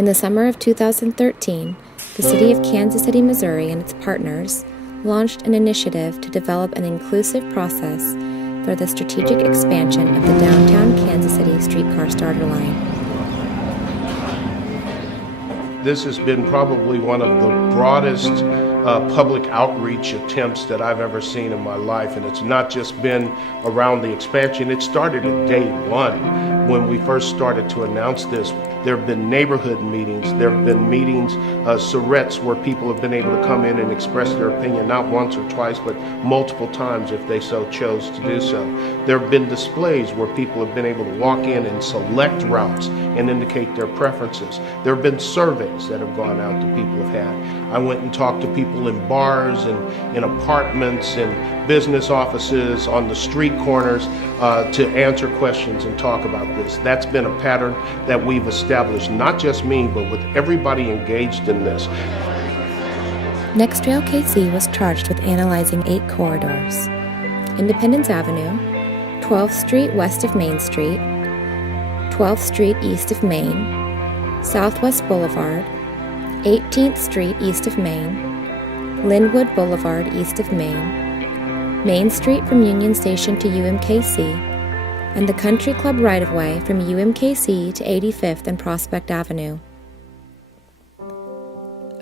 In the summer of 2013, the City of Kansas City, Missouri and its partners launched an initiative to develop an inclusive process for the strategic expansion of the downtown Kansas City streetcar starter line. This has been probably one of the broadest public outreach attempts that I've ever seen in my life, and it's not just been around the expansion. It started at day one when we first started to announce this. There have been neighborhood meetings, there have been meetings, charrettes where people have been able to come in and express their opinion, not once or twice, but multiple times if they so chose to do so. There have been displays where people have been able to walk in and select routes and indicate their preferences. There have been surveys that have gone out that people have had. I went and talked to people in bars and in apartments and business offices, on the street corners, to answer questions and talk about this. That's been a pattern that we've established, not just me, but with everybody engaged in this. NextRail KC was charged with analyzing 8 corridors: Independence Avenue, 12th Street west of Main Street, 12th Street east of Main, Southwest Boulevard, 18th Street east of Main, Linwood Boulevard east of Main Street from Union Station to UMKC, and the Country Club right-of-way from UMKC to 85th and Prospect Avenue.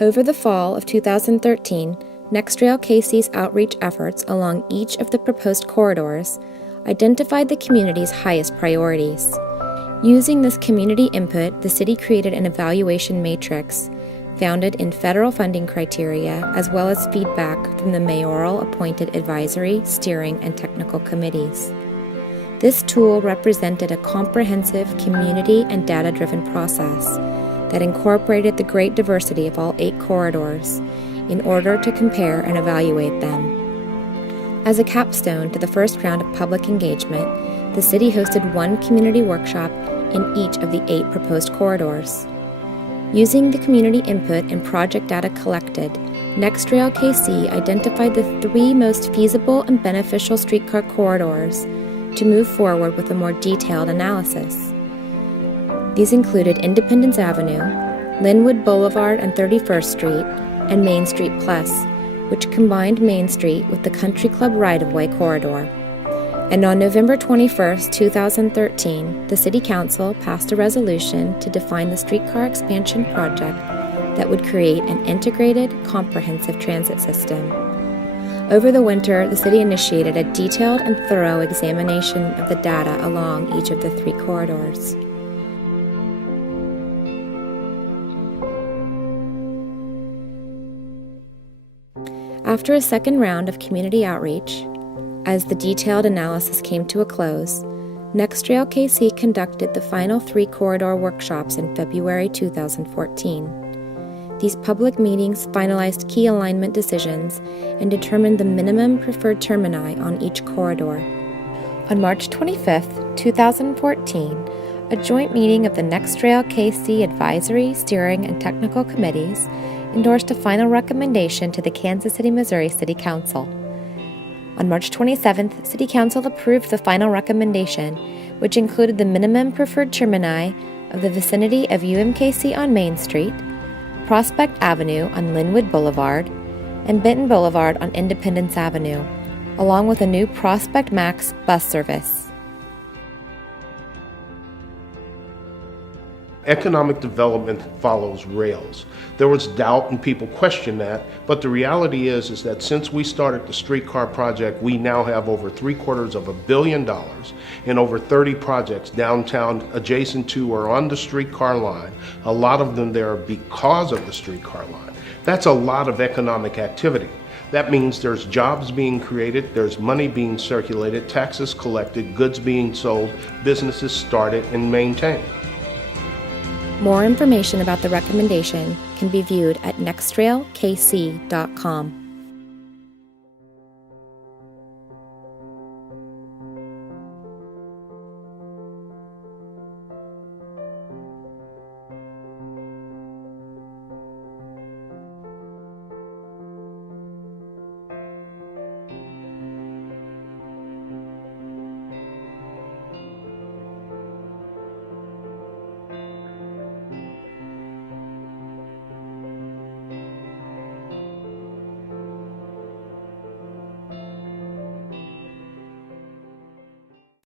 Over the fall of 2013, NextRail KC's outreach efforts along each of the proposed corridors identified the community's highest priorities. Using this community input, the city created an evaluation matrix founded in federal funding criteria as well as feedback from the mayoral appointed advisory, steering, and technical committees. This tool represented a comprehensive community and data-driven process that incorporated the great diversity of all 8 corridors in order to compare and evaluate them. As a capstone to the first round of public engagement, the city hosted one community workshop in each of the 8 proposed corridors. Using the community input and project data collected, NextRail KC identified the 3 most feasible and beneficial streetcar corridors to move forward with a more detailed analysis. These included Independence Avenue, Linwood Boulevard and 31st Street, and Main Street Plus, which combined Main Street with the Country Club right-of-way corridor. And on November 21, 2013, the City Council passed a resolution to define the streetcar expansion project that would create an integrated, comprehensive transit system. Over the winter, the city initiated a detailed and thorough examination of the data along each of the 3 corridors. After a second round of community outreach, as the detailed analysis came to a close, NextRail KC conducted the final 3 corridor workshops in February 2014. These public meetings finalized key alignment decisions and determined the minimum preferred termini on each corridor. On March 25, 2014, a joint meeting of the NextRail KC Advisory, Steering, and Technical Committees endorsed a final recommendation to the Kansas City, Missouri City Council. On March 27th, City Council approved the final recommendation, which included the minimum preferred termini of the vicinity of UMKC on Main Street, Prospect Avenue on Linwood Boulevard, and Benton Boulevard on Independence Avenue, along with a new Prospect Max bus service. Economic development follows rails. There was doubt and people questioned that, but the reality is that since we started the streetcar project, we now have over $750 million and over 30 projects downtown adjacent to or on the streetcar line, a lot of them there because of the streetcar line. That's a lot of economic activity. That means there's jobs being created, there's money being circulated, taxes collected, goods being sold, businesses started and maintained. More information about the recommendation can be viewed at nextrailkc.com.